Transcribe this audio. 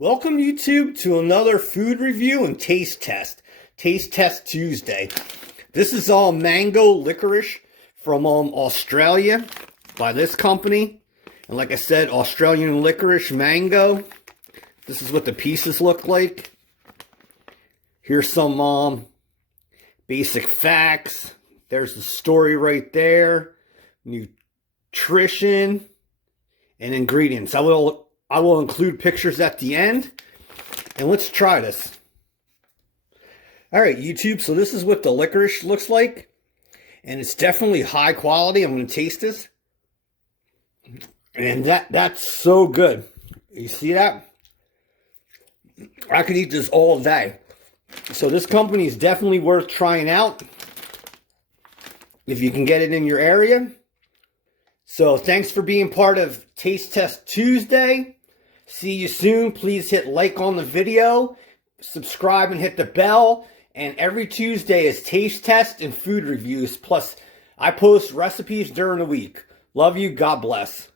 Welcome YouTube to another food review and taste test. Taste Test Tuesday. This is all mango licorice from Australia by this company. And like I said, Australian licorice mango. This is what the pieces look like. Here's some basic facts. There's the story right there. Nutrition and ingredients. I will include pictures at the end. And let's try this. Alright, YouTube, so this is what the licorice looks like. And it's definitely high quality. I'm going to taste this. And that's so good. You see that? I could eat this all day. So this company is definitely worth trying out if you can get it in your area. So thanks for being part of Taste Test Tuesday. See you soon. Please hit like on the video, subscribe and hit the bell. And every Tuesday is taste test and food reviews. Plus, I post recipes during the week. Love you. God bless.